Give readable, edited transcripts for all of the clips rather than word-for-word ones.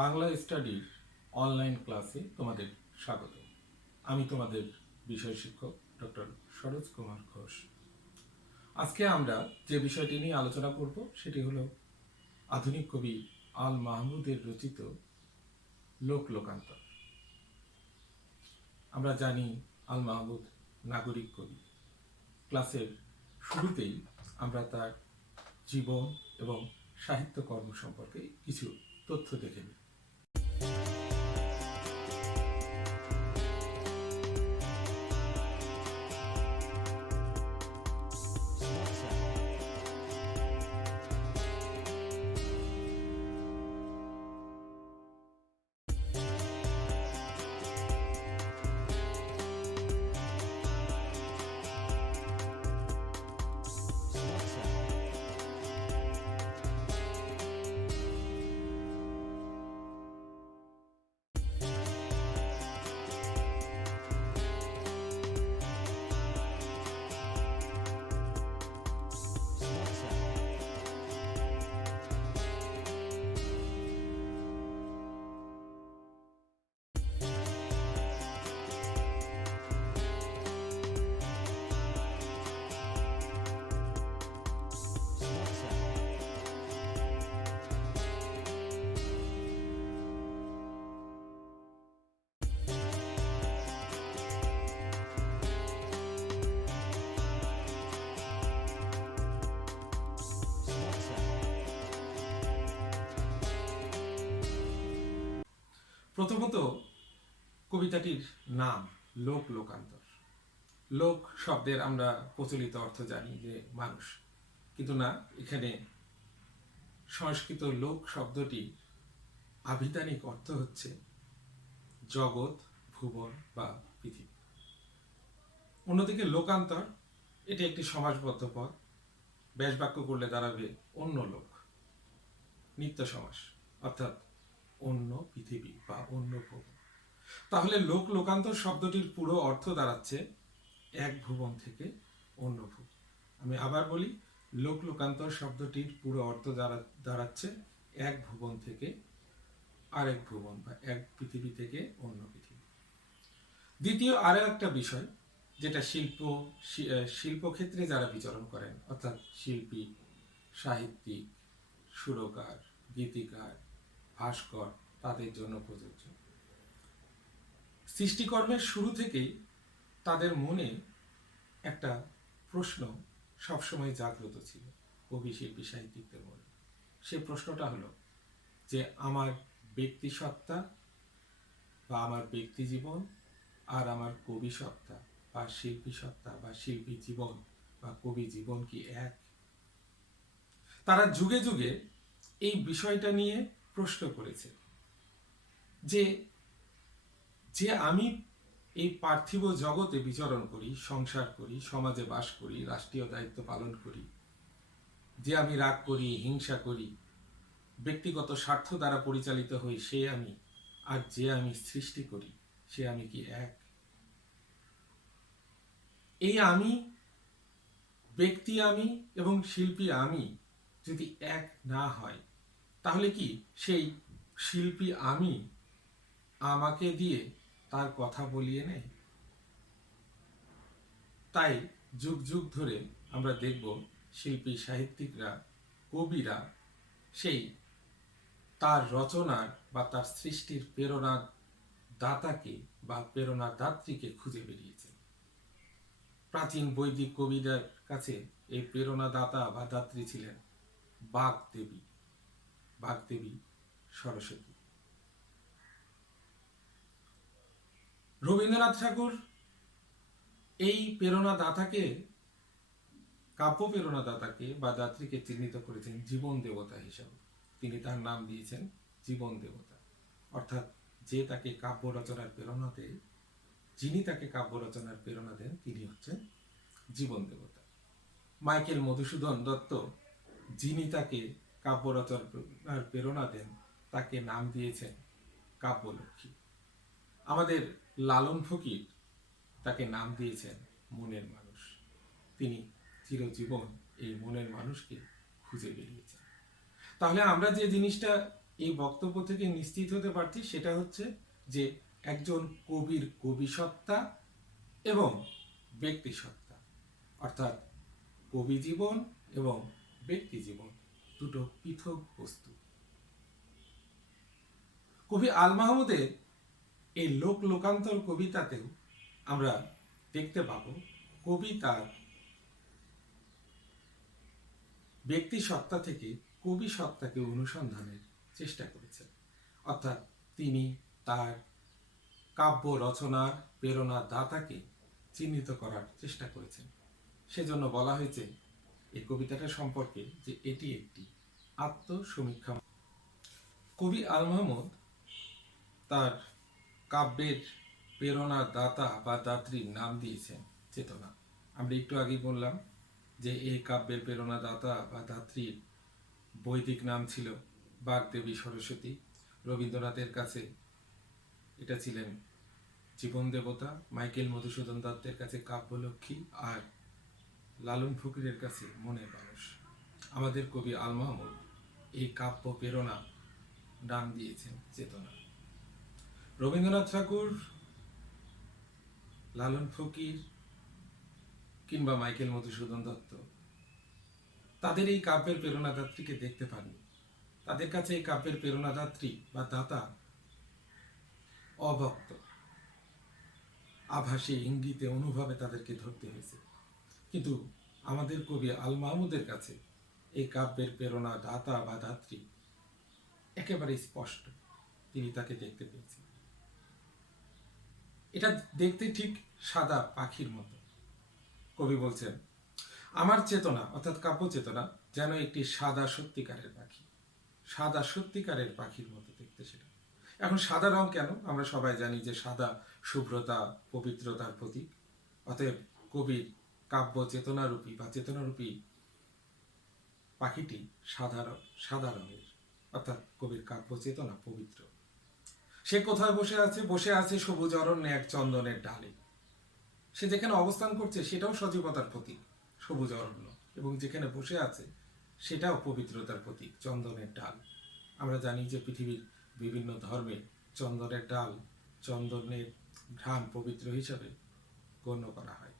বাংলা স্টাডির অনলাইন ক্লাসে তোমাদের স্বাগত। আমি তোমাদের বিষয় শিক্ষক ডক্টর সরোজ কুমার ঘোষ। আজকে আমরা যে বিষয়টি নিয়ে আলোচনা করব সেটি হলো আধুনিক কবি আল মাহমুদের রচিত লোকান্তর। আমরা জানি আল মাহমুদ নাগরিক কবি। ক্লাসের শুরুতেই আমরা তার জীবন এবং সাহিত্যকর্ম সম্পর্কে কিছু তথ্য দেখে নিই। প্রথমত কবিতাটির নাম লোকান্তর। লোক শব্দের আমরা প্রচলিত অর্থ জানি যে মানুষ, কিন্তু না, এখানে সংস্কৃত লোক শব্দটি আভিধানিক অর্থ হচ্ছে জগৎ, ভুবন বা পৃথিবী। অন্যদিকে লোকান্তর এটি একটি সমাসবদ্ধ পদ, ব্যাসবাক্য করলে দাঁড়াবে অন্য লোক, নিত্য সমাস, অর্থাৎ অন্য পৃথিবী বা অন্য ভুবন। তাহলে লোকান্তর শব্দটির পুরো অর্থ দাঁড়াচ্ছে এক ভুবন থেকে অন্য ভুবন। আমি আবার বলি, লোকান্তর শব্দটির পুরো অর্থ দাঁড়াচ্ছে এক ভুবন থেকে আরেক ভুবন বা এক পৃথিবী থেকে অন্য পৃথিবী। দ্বিতীয় আরো একটা বিষয়, যেটা শিল্পক্ষেত্রে যারা বিচরণ করেন, অর্থাৎ শিল্পী, সাহিত্যিক, সুরকার, গীতিকার, ভাস্কর, তাদের জন্য প্রযোজ্য। সৃষ্টিকর্মের শুরু থেকেই তাদের মনে একটা প্রশ্ন সবসময় জাগ্রত ছিল, কবি, শিল্পী, সাহিত্যিকদের মনে। সে প্রশ্নটা হলো যে আমার ব্যক্তি সত্তা বা আমার ব্যক্তি জীবন আর আমার কবি সত্তা বা শিল্পী সত্তা বা শিল্পী জীবন বা কবি জীবন কি এক? তারা যুগে যুগে এই বিষয়টা নিয়ে প্রশ্ন করেছে যে যে আমি এই পার্থিব জগতে বিচরণ করি, সংসার করি, সমাজে বাস করি, রাষ্ট্রীয় দায়িত্ব পালন করি, যে আমি রাগ করি, হিংসা করি, ব্যক্তিগত স্বার্থ দ্বারা পরিচালিত হই, সে আমি, আর যে আমি সৃষ্টি করি সে আমি কি এক? এই আমি, ব্যক্তি আমি এবং শিল্পী আমি যদি এক না হয়, তাহলে কি সেই শিল্পী আমি আমাকে দিয়ে তার কথা বলিয়ে নেয়? তাই যুগ যুগ ধরে আমরা দেখব শিল্পী, সাহিত্যিকরা, কবিরা সেই তার রচনার বা তার সৃষ্টির প্রেরণা দাতাকে বা প্রেরণা দাত্রীকে খুঁজে বেরিয়েছে। প্রাচীন বৈদিক কবিদের কাছে এই প্রেরণা দাতা বা দাত্রী ছিলেন বাগদেবী সরস্বতী। রবীন্দ্রনাথ ঠাকুর এই প্রেরণা দাতাকে, কাব্য প্রেরণা দাতাকে বা দাত্রীকে চিহ্নিত করেছেন জীবন দেবতা হিসাবে। তিনি তার নাম দিয়েছেন জীবন দেবতা, অর্থাৎ যে তাকে কাব্য রচনার প্রেরণা দেয়, যিনি তাকে কাব্য রচনার প্রেরণা দেন, তিনি হচ্ছেন জীবন দেবতা। মাইকেল মধুসূদন দত্ত, যিনি তাকে কাব্য রচনার প্রেরণা দেন, তাকে নাম দিয়েছেন কাব্যলক্ষ্মী। আমাদের লালন ফকির তাকে নাম দিয়েছেন মনের মানুষ। তিনি চিরজীবন এই মনের মানুষকে খুঁজে বেরিয়েছেন। তাহলে আমরা যে জিনিসটা এই বক্তব্য থেকে নিশ্চিত হতে পারছি সেটা হচ্ছে যে একজন কবির কবিসত্তা এবং ব্যক্তিসত্তা, অর্থাৎ কবি জীবন এবং ব্যক্তি জীবন দুটো পৃথক বস্তু। কবি আল মাহমুদের এই লোক লোকান্তর কবিতাতেও আমরা দেখতে পাবো কবি তার ব্যক্তি সত্তা থেকে কবি সত্তাকে অনুসন্ধানের চেষ্টা করেছেন, অর্থাৎ তিনি তার কাব্য রচনার প্রেরণা দাতাকে চিহ্নিত করার চেষ্টা করেছেন। সেজন্য বলা হয়েছে এই কবিতাটা সম্পর্কে যে এটি একটি আত্মসমীক্ষা। কবি আল মাহমুদ তার কাব্যের প্রেরণা দাতা বা দাত্রীর নাম দিয়েছেন চেতনা। আমরা একটু আগেই বললাম যে এই কাব্যের প্রেরণা দাতা বা দাত্রীর বৈদিক নাম ছিল বাগদেবী সরস্বতী। রবীন্দ্রনাথের কাছে এটা ছিলেন জীবন দেবতা, মাইকেল মধুসূদন দত্তের কাছে কাব্যলক্ষ্মী, আর লালন ফকিরের কাছে মনের মানুষ। আমাদের কবি আল মাহমুদ এই কাব্য প্রেরণা নাম দিয়েছেন চেতনা। রবীন্দ্রনাথ ঠাকুর, লালন ফকির কিংবা মাইকেল মধুসূদন দত্ত তাদের এই কাব্যের প্রেরণাদাত্রীকে দেখতে পাননি। তাদের কাছে এই কাব্যের প্রেরণাদাত্রী বা দাতা অবক্ত, আভাসে ইঙ্গিতে অনুভবে তাদেরকে ধরতে হয়েছে। কিন্তু আমাদের কবি আল মাহমুদের কাছে এই কাব্যের প্রেরণা দাতা বা দাত্রী একেবারে স্পষ্ট, তিনি তাকে দেখতে পেয়েছেন। এটা দেখতে ঠিক সাদা পাখির মতো। কবি বলছেন, আমার চেতনা অর্থাৎ কাব্য চেতনা যেন একটি সাদা সত্যিকারের পাখি, সাদা সত্যিকারের পাখির মতো দেখতে সেটা। এখন সাদা রং কেন? আমরা সবাই জানি যে সাদা শুভ্রতা, পবিত্রতার প্রতীক। অতএব কবির কাব্য চেতনারূপী বা চেতনারূপী পাখিটি সাদা রঙের, অর্থাৎ কবির কাব্য চেতনা পবিত্র। সে কোথায় বসে আছে? বসে আছে সবুজ অরণ্যে এক চন্দনের ডালে। সে যেখানে অবস্থান করছে সেটাও সজীবতার প্রতীক, সবুজ অরণ্য, এবং যেখানে বসে আছে সেটাও পবিত্রতার প্রতীক, চন্দনের ডাল। আমরা জানি যে পৃথিবীর বিভিন্ন ধর্মে চন্দনের ডাল, চন্দনের ঘ্রাণ পবিত্র হিসাবে গণ্য করা হয়।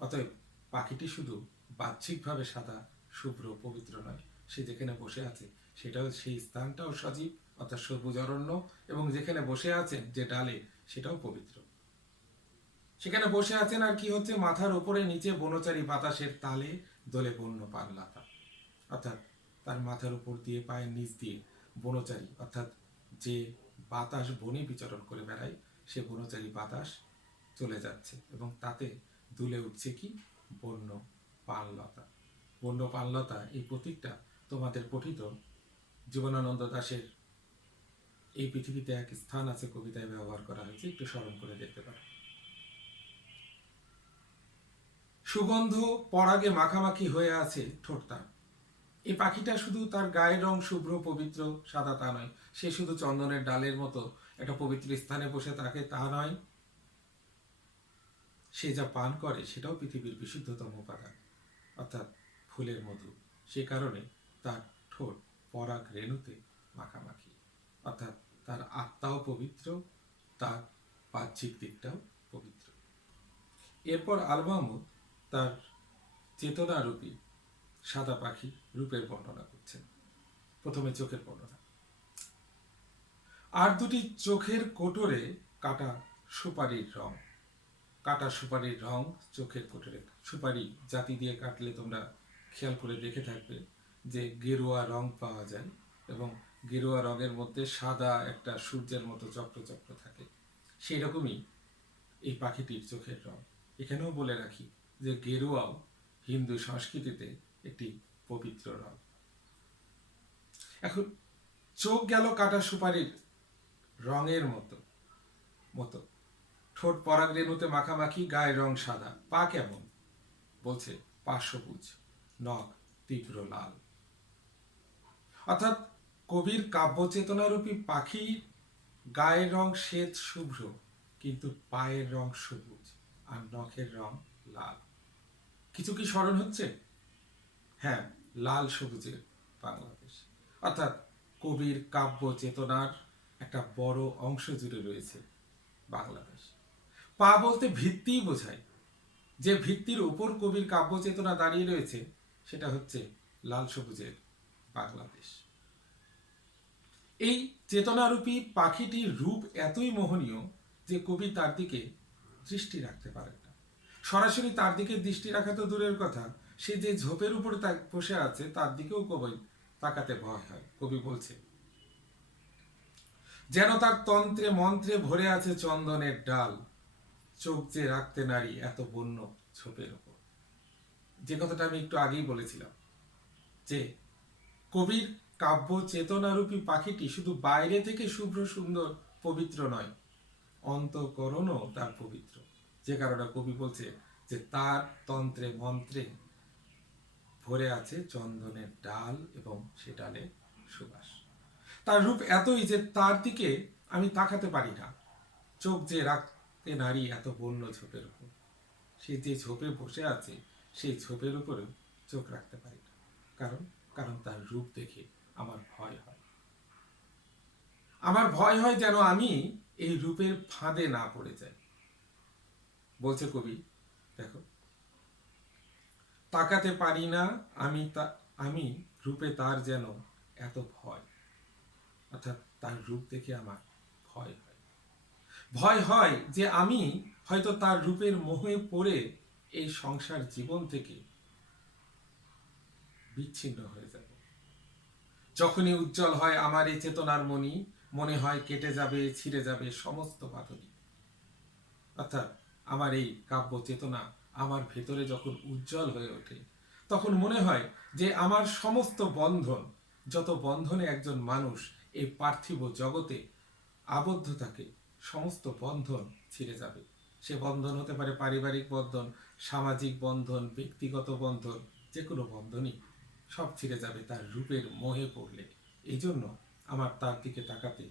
অতএব পাখিটি শুধু বাহ্যিকভাবে সাদা, শুভ্র, পবিত্র নয়, সে যেখানে বসে আছে সেটাও, সেই স্থানটাও সজীব, অর্থাৎ সবুজ অরণ্য, এবং যেখানে বসে আছেন যে ডালে সেটাও পবিত্র। সেখানে বসে আছেন আর কি হচ্ছে? মাথার উপরে নিচে বনচারী বাতাসের তালে দোলে বন্য পানলতা, অর্থাৎ তার মাথার উপর দিয়ে পায়ের নিচ দিয়ে বনচারী, অর্থাৎ যে বাতাস বনে বিচরণ করে বেড়ায়, সে বনচারী বাতাস চলে যাচ্ছে এবং তাতে দুলে উঠছে কি? বন্য পানলতা। বন্য পানলতা এই প্রতীকটা তোমাদের পঠিত জীবনানন্দ দাশের এই পৃথিবীতে এক স্থান আছে কবিতায় ব্যবহার করা হয়েছে, একটু স্মরণ করে দেখতে পারো। সুগন্ধ পরাগে মাখামাখি হয়ে আছে ঠোঁটটা। এই পাখিটা শুধু তার গায়ের রং শুভ্র, পবিত্র, সাদা তা নয়, সে শুধু চন্দনের ডালের মতো একটা পবিত্র স্থানে বসে থাকে তা নয়, সে যা পান করে সেটাও পৃথিবীর বিশুদ্ধতম উপাদান, অর্থাৎ ফুলের মধু। সে কারণে তার ঠোঁট পরাগ রেণুতে মাখামাখি, অর্থাৎ তার আত্মাও পবিত্র, তার বাহ্যিক দিকটাও পবিত্র। এরপর আল মাহমুদ তার চেতনারূপী সাদা পাখি রূপের বর্ণনা করছেন। প্রথমে চোখের বর্ণনা। আর দুটি চোখের কোটরে কাটা সুপারির রং। কাটা সুপারির রং চোখের কোটরে। সুপারি জাতি দিয়ে কাটলে তোমরা খেয়াল করে দেখে থাকবে যে গেরুয়া রং পাওয়া যায়, এবং গেরুয়া রঙের মধ্যে সাদা একটা সূর্যের মতো চক্র চক্র থাকে। সেই রকমই এই পাখিটির চোখের রং। এখানেও বলে রাখি যে গেরুয়াও হিন্দু সংস্কৃতিতে একটি পবিত্র রং। এখন চোখ গেল কাটা সুপারির রঙের মতো মতো, ঠোঁট পরাগ রেণুতে মাখামাখি, গায়ের রং সাদা। পা কেমন? বলছে পা সবুজ, নখ তীব্র লাল। অর্থাৎ কবির কাব্য চেতনারূপী পাখি গায়ের রং শ্বেত শুভ্র, কিন্তু পায়ের রং সবুজ আর নখের রং লাল। কিছু কি স্মরণ হচ্ছে? হ্যাঁ, লাল সবুজের বাংলাদেশ। অর্থাৎ কবির কাব্য চেতনার একটা বড় অংশ জুড়ে রয়েছে বাংলাদেশ। পা বলতে ভিত্তিই বোঝায়। যে ভিত্তির উপর কবির কাব্য চেতনা দাঁড়িয়ে রয়েছে সেটা হচ্ছে লাল সবুজের বাংলাদেশ। এই চেতনারূপী পাখিটির রূপ এতই মোহনীয় যে কবি তার দিকে দৃষ্টি রাখতে পারেন না। সরাসরি তার দিকে দৃষ্টি রাখা তো দূরের কথা, সে যে ঝোপের উপর বসে আছে তার দিকেও কবি তাকাতে ভয় হয়। কবি বলছে, যেন তার তন্ত্রে মন্ত্রে ভরে আছে চন্দনের ডাল, চোখ যে রাখতে নারী এত বন্য ঝোপের উপর। যে কথাটা আমি একটু আগেই বলেছিলাম যে কবির কাব্য চেতনারূপী পাখিটি শুধু বাইরে থেকে শুভ্র সুন্দর পবিত্র নয়, অন্তঃকরণও তার পবিত্র। যে কারণে কবি বলছে যে তার তন্ত্রে মন্ত্রে ভরে আছে চন্দনের ডাল এবং সে ডালে সুবাস। তার রূপ এতই যে তার দিকে আমি তাকাতে পারি না। চোখ যে রাখতে নারী এত বন্য ঝোপের উপর। সে যে ঝোপে বসে আছে সেই ঝোপের উপরেও চোখ রাখতে পারি না। কারণ কারণ তার রূপ দেখে আমার ভয় হয়। আমার ভয় হয় যেন আমি এই রূপের ফাঁদে না পড়ে যাই। বলছে কবি, দেখো, তাকাতে পারি না আমি রূপে তার যেন এত ভয়। অর্থাৎ তার রূপ দেখে আমার ভয় হয়। ভয় হয় যে আমি হয়তো তার রূপের মোহে পড়ে এই সংসার জীবন থেকে বিচ্ছিন্ন হয়ে যাব। যখনই উজ্জ্বল হয় আমার এই চেতনার মণি, মনে হয় কেটে যাবে, ছিঁড়ে যাবে সমস্ত বাঁধনি। অর্থাৎ আমার এই কাব্য চেতনা আমার ভেতরে যখন উজ্জ্বল হয়ে ওঠে, তখন মনে হয় যে আমার সমস্ত বন্ধন, যত বন্ধনে একজন মানুষ এই পার্থিব জগতে আবদ্ধ থাকে, সমস্ত বন্ধন ছিঁড়ে যাবে। সে বন্ধন হতে পারে পারিবারিক বন্ধন, সামাজিক বন্ধন, ব্যক্তিগত বন্ধন, যে কোনো বন্ধনই সব ছিঁড়ে যাবে তার রূপের মোহে পড়লে। এই জন্য আমার তার দিকে তাকাতে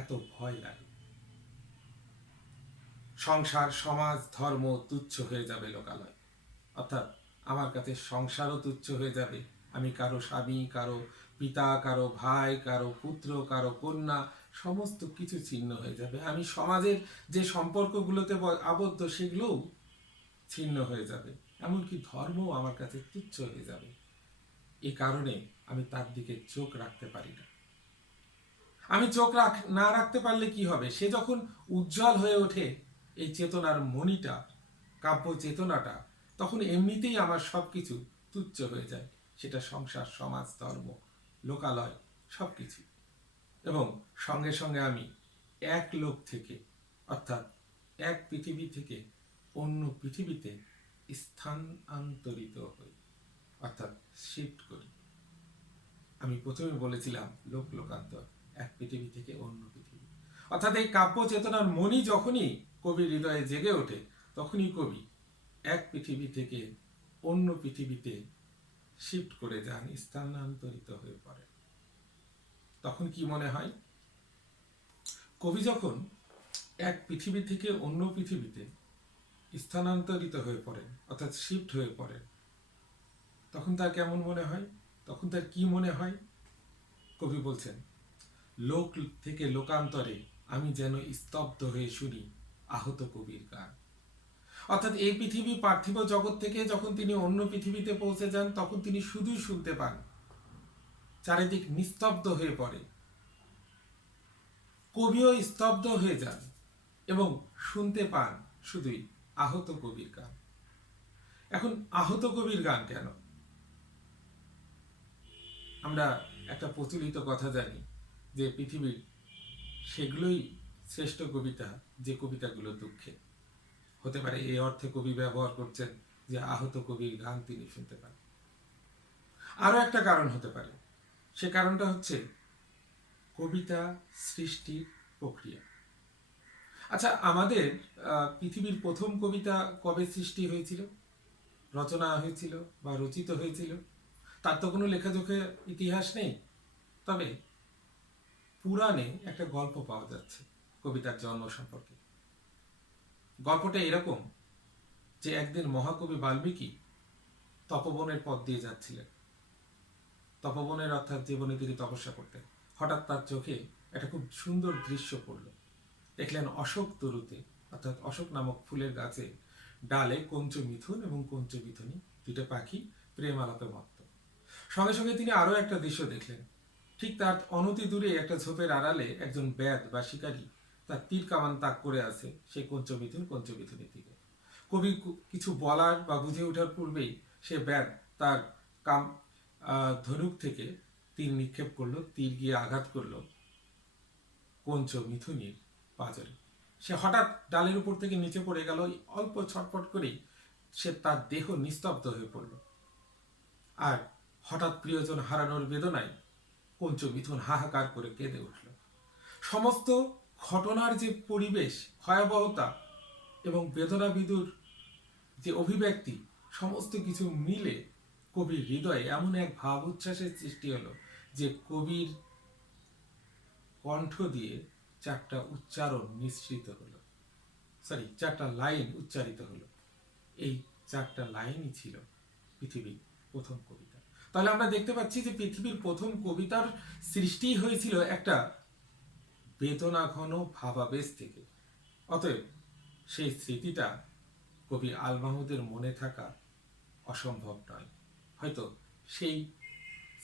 এত ভয় লাগে। সংসার, সমাজ, ধর্ম তুচ্ছ হয়ে যাবে লোকালয়। অর্থাৎ আমার কাছে সংসারও তুচ্ছ হয়ে যাবে। আমি কারো স্বামী, কারো পিতা, কারো ভাই, কারো পুত্র, কারো কন্যা, সমস্ত কিছু ছিন্ন হয়ে যাবে। আমি সমাজের যে সম্পর্কগুলোতে আবদ্ধ সেগুলোও ছিন্ন হয়ে যাবে। এমনকি ধর্মও আমার কাছে তুচ্ছ হয়ে যাবে। এ কারণে আমি তার দিকে চোখ রাখতে পারি না। আমি চোখ না রাখতে পারলে কি হবে? সে যখন উজ্জ্বল হয়ে ওঠে এই চেতনার মণিটা, কাব্য চেতনাটা, তখন এমনিতেই আমার সবকিছু তুচ্ছ হয়ে যায়। সেটা সংসার, সমাজ, ধর্ম, লোকালয়, সবকিছু। এবং সঙ্গে সঙ্গে আমি এক লোক থেকে, অর্থাৎ এক পৃথিবী থেকে অন্য পৃথিবীতে স্থানান্তরিত হই, অর্থাৎ শিফট করি। আমি প্রথমে বলেছিলাম লোক লোকান্তর, এক পৃথিবী থেকে অন্য পৃথিবী। অর্থাৎ এই কাব্য চেতনার মণি যখনই কবির হৃদয়ে জেগে ওঠে, তখনই কবি এক পৃথিবী থেকে অন্য পৃথিবীতে শিফট করে যান, স্থানান্তরিত হয়ে পড়ে। তখন কি মনে হয়? কবি যখন এক পৃথিবী থেকে অন্য পৃথিবীতে স্থানান্তরিত হয়ে পড়েন, অর্থাৎ শিফট হয়ে পড়েন, তখন তার কেমন মনে হয়? তখন তার কি মনে হয়? কবি বলছেন, লোক থেকে লোকান্তরে আমি যেন স্তব্ধ হয়ে শুনি আহত কবির গান। অর্থাৎ এই পৃথিবী পার্থিব জগৎ থেকে যখন তিনি অন্য পৃথিবীতে পৌঁছে যান, তখন তিনি শুধুই শুনতে পান, চারিদিক নিস্তব্ধ হয়ে পড়ে। কবিও স্তব্ধ হয়ে যান এবং শুনতে পান শুধুই আহত কবির গান। এখন আহত কবির গান কেন? আমরা একটা প্রচলিত কথা জানি যে পৃথিবীর সেগুলোই শ্রেষ্ঠ কবিতা যে কবিতাগুলো দুঃখে। হতে পারে এই অর্থে কবি ব্যবহার করছেন যে আহত কবির গান তিনি শুনতে পান। আরো একটা কারণ হতে পারে, সে কারণটা হচ্ছে কবিতা সৃষ্টির প্রক্রিয়া। আচ্ছা, আমাদের পৃথিবীর প্রথম কবিতা কবে সৃষ্টি হয়েছিল, রচনা হয়েছিল বা রচিত হয়েছিল, তার তো কোনো লেখাজোখা ইতিহাস নেই। তবে পুরাণে একটা গল্প পাওয়া যাচ্ছে কবিতার জন্ম সম্পর্কে। গল্পটা এরকম যে একদিন মহাকবি বাল্মীকি তপবনের পথ দিয়ে যাচ্ছিলেন। তপবনের অর্থাৎ জীবনে তিনি তপস্যা করতেন। হঠাৎ তার চোখে একটা খুব সুন্দর দৃশ্য পড়ল। দেখলেন অশোক তরুতে, অর্থাৎ অশোক নামক ফুলের গাছে ডালে কঞ্চ মিথুন এবং কঞ্চ মিথুনী দুটো পাখি প্রেম আলাপে মত্ত। সঙ্গে সঙ্গে তিনি আরো একটা দৃশ্য দেখলেন। ঠিক তার অনতি দূরে একটা ঝোপের আড়ালে একজন ব্যাদ বা শিকারী তার তীর কামান তাক করে আছে সেই কঞ্চমিথুনের দিকে। কবি কিছু বলার বা বুঝে ওঠার পূর্বেই সে ব্যাদ তার কাম ধনুক থেকে তীর নিক্ষেপ করলো, তীর গিয়ে আঘাত করলো কঞ্চমিথুনির পাঁজরে। সে হঠাৎ ডালের উপর থেকে নিচে পড়ে গেল, অল্প ছটফট করেই সে তার দেহ নিস্তব্ধ হয়ে পড়ল। আর হঠাৎ প্রিয়জন হারানোর বেদনায় পঞ্চমিথুন হাহাকার করে কেঁদে উঠল। সমস্ত ঘটনার যে পরিবেশ, ভয়াবহতা এবং বেদনা বিদুর যে অভিব্যক্তি, সমস্ত কিছু মিলে কবির হৃদয়ে এমন এক ভাব উচ্ছ্বাসের সৃষ্টি হলো যে কবির কণ্ঠ দিয়ে চারটা উচ্চারণ নিঃসৃত হলো, চারটা লাইন উচ্চারিত হলো। এই চারটা লাইনই ছিল পৃথিবীর প্রথম কবিতা। তাহলে আমরা দেখতে পাচ্ছি যে পৃথিবীর প্রথম কবিতার সৃষ্টি হয়েছিল একটা বেদনা ঘন ভাবাবেশ থেকে। অতএব সেই স্মৃতিটা কবি আল মাহমুদের মনে থাকা অসম্ভব নয়। হয়তো সেই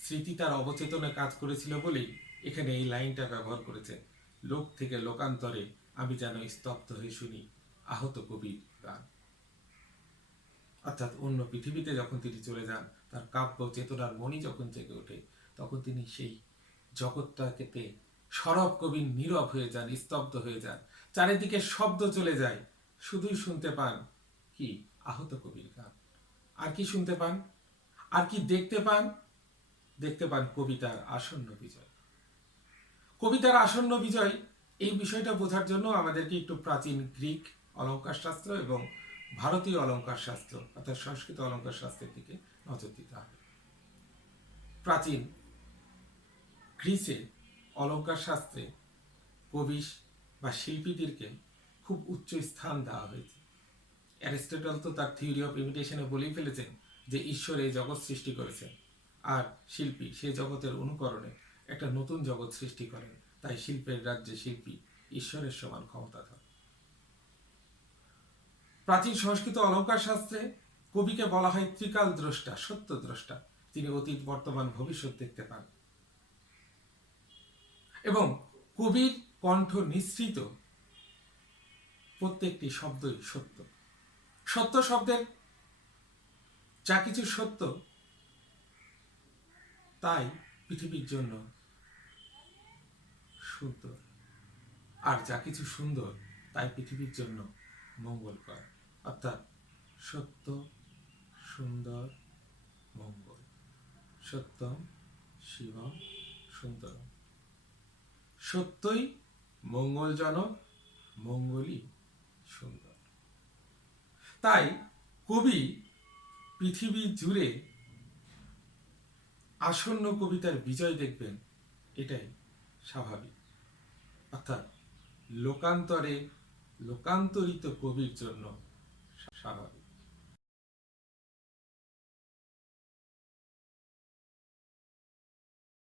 স্মৃতি তার অবচেতনে কাজ করেছিল বলেই এখানে এই লাইনটা ব্যবহার করেছেন, লোক থেকে লোকান্তরে আমি যেন স্তব্ধ হয়ে শুনি আহত কবির গান। অর্থাৎ অন্য পৃথিবীতে যখন তিনি চলে যান, তার কাব্য চেতনার মণি যখন জেগে ওঠে, তখন তিনি সেই জগৎটাকে সরব কবি নীরব হয়ে যান, স্তব্ধ হয়ে যান, চারিদিকে শব্দ চলে যায়, শুধুই শুনতে পান কি আহত কবির গান। আর কি শুনতে পান, আর কি দেখতে পান? দেখতে পান কবিতার আসন্ন বিজয়। কবিতার আসন্ন বিজয়, এই বিষয়টা বোঝার জন্য আমাদেরকে একটু প্রাচীন গ্রিক অলঙ্কার শাস্ত্র এবং ভারতীয় অলঙ্কার শাস্ত্র অর্থাৎ সংস্কৃত অলঙ্কার শাস্ত্রের দিকে নজর দিতে হবে। প্রাচীন গ্রিসে অলঙ্কার শাস্ত্রে কবি বা শিল্পীদেরকে খুব উচ্চ স্থান দেওয়া হয়েছে। অ্যারিস্টটল তো তার থিওরি অফ ইমিটেশনে বলেই ফেলেছেন যে ঈশ্বর এই জগৎ সৃষ্টি করেছেন, আর শিল্পী সেই জগতের অনুকরণে একটা নতুন জগৎ সৃষ্টি করেন। তাই শিল্পের রাজ্যে শিল্পী ঈশ্বরের সমান ক্ষমতাধর। প্রাচীন সংস্কৃত অলঙ্কার শাস্ত্রে কবিকে বলা হয় ত্রিকাল দ্রষ্টা, সত্য দ্রষ্টা। তিনি অতীত, বর্তমান, ভবিষ্যৎ দেখতে পান এবং কবির কণ্ঠ নিঃসৃত প্রত্যেকটি শব্দই সত্য। সত্য শব্দের যা কিছু সত্য, তাই পৃথিবীর জন্য সুন্দর, আর যা কিছু সুন্দর তাই পৃথিবীর জন্য মঙ্গলকর। অর্থাৎ সত্য, সুন্দর, মঙ্গল। সত্যম শিবম সুন্দরম। সত্যই মঙ্গলজনক, মঙ্গলই সুন্দর। তাই কবি পৃথিবী জুড়ে আসন্ন কবিতার বিজয় দেখবেন, এটাই স্বাভাবিক। অর্থাৎ লোকান্তরে লোকান্তরিত কবির জন্য স্বাভাবিক।